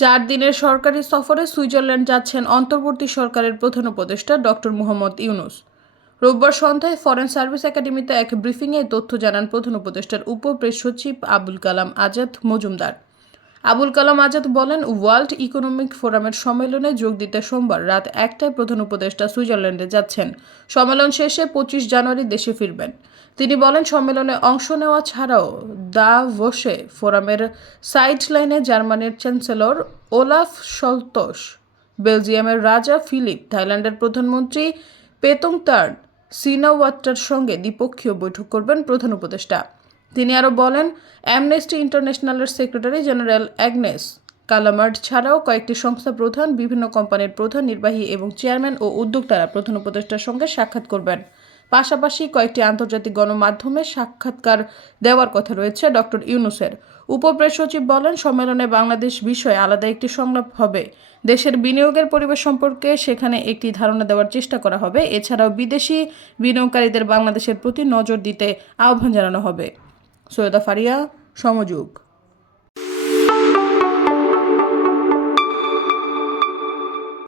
4 দিনের সরকারি সফরে সুইজারল্যান্ড যাচ্ছেন অন্তর্বর্তী সরকারের প্রধান উপদেষ্টা ডক্টর মোহাম্মদ ইউনূস। রোববার সন্ধ্যায় ফরেন সার্ভিস একাডেমিতে এক ব্রিফিংয়ে তথ্য জানান প্রধান উপদেষ্টার প্রেস সচিব আবুল কালাম আজাদ মজুমদার। আবুল কালাম আজাদ বলেন, ওয়ার্ল্ড ইকোনমিক ফোরামের সম্মেলনে যোগ দিতে সোমবার রাত 1টায় প্রধান উপদেষ্টা সুইজারল্যান্ডে যাচ্ছেন। সম্মেলন শেষে 25 জানুয়ারি দেশে ফিরবেন। তিনি বলেন, সম্মেলনে অংশ নেওয়া ছাড়াও দাভোসে ফোরামের সাইডলাইনে জার্মানির চ্যান্সেলর ওলাফ শলতস, বেলজিয়ামের রাজা ফিলিপ, থাইল্যান্ডের প্রধানমন্ত্রী পেতংতার্ন সিনাওয়াত্রার সঙ্গে দ্বিপক্ষীয় বৈঠক করবেন প্রধান উপদেষ্টা। তিনি আরও বলেন, অ্যামনেস্টি ইন্টারন্যাশনালের সেক্রেটারি জেনারেল অ্যাগনেস কালামার্ড ছাড়াও কয়েকটি সংস্থা প্রধান, বিভিন্ন কোম্পানির প্রধান নির্বাহী এবং চেয়ারম্যান ও উদ্যোক্তারা প্রধান উপদেষ্টার সঙ্গে সাক্ষাৎ করবেন। পাশাপাশি কয়েকটি আন্তর্জাতিক গণমাধ্যমে সাক্ষাৎকার দেওয়ার কথা রয়েছে ডক্টর ইউনূসের। উপপ্রেস সচিব বলেন, সম্মেলনে বাংলাদেশ বিষয়ে আলাদা একটি সংলাপ হবে। দেশের বিনিয়োগের পরিবেশ সম্পর্কে সেখানে একটি ধারণা দেওয়ার চেষ্টা করা হবে। এছাড়াও বিদেশি বিনিয়োগকারীদের বাংলাদেশের প্রতি নজর দিতে আহ্বান জানানো হবে। সৈয়দা ফারিয়া, সমযোগ।